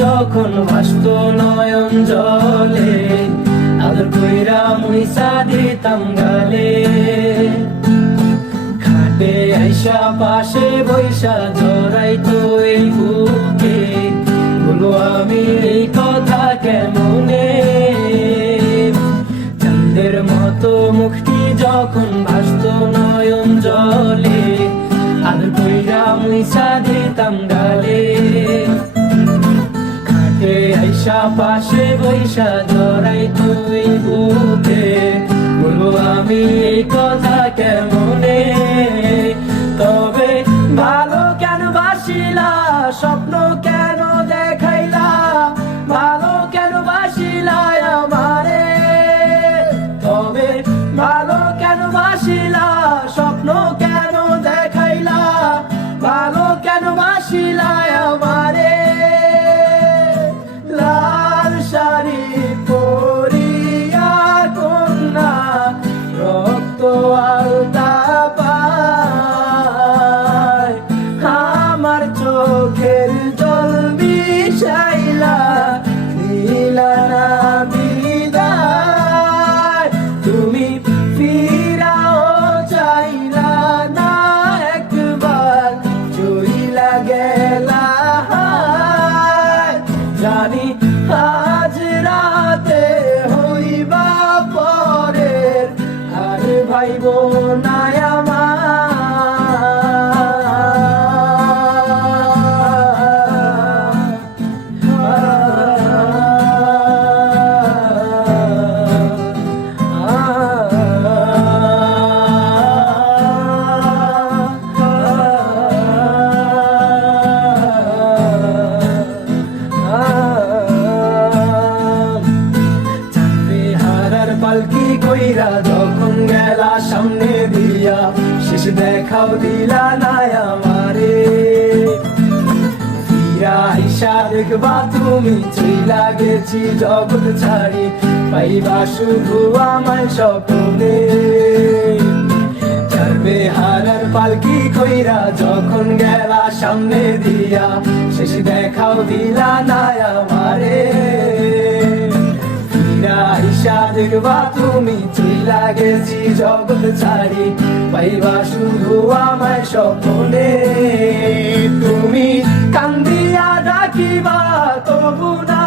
যখন ভাসত নয়ন জলে, আদর কইরা মুইসা দিতাম গালে। খাটে আইসা পাশে বৈশা জড়াইতো এই বুকে, বলো আমি এই কথা কেমনে। চাঁদের মতো মুখটি যখন ভাসত নয়ন জলে, আদর কইরা মুইসা দিতাম গালে। আইসা পাশে বৈশা জড়াই তুই বুকে, বলবো আমি এই কথা কেমনে। তবে ভালো কেন বাসিলা, স্বপ্ন কেন দেখাইলা, ভালো কেন বাসিলা আমারে। তবে ভালো কেন বাসিলা, স্বপ্ন কেন দেখাইলা, ভালো কেন বাসিলা আমারে। লাল শাড়ি পরিয়া কন্যা রক্ত আলতা পায়, আমার চোখের জল মিশাইলা দিলা না বিদায়। তুমি ফিরাও চাইলা না একবার, চইলা গেলা। জানি আজ রাতে হইবা পরের, আর ভাইব না আমার। পালকি কইরা যখন গেলা সামনে দিয়া, শেষ দেখাও দিলা না আমারে। ফিরা আইসা দেখবা তুমি চইলা গেছি জগৎ ছাড়ি, পাইবা শুধু আমার স্বপ্নে। চারবে হারার পালকি কইরা যখন গেলা সামনে দিয়া, শেষ দেখাও দিলা না আমারে। আইসা দেখবা তুমি চইলা গেছি জগৎ ছাড়ি, পাইবা শুধু আমার স্বপ্নে। তুমি কান্দিয়া ডাকিবা তবু না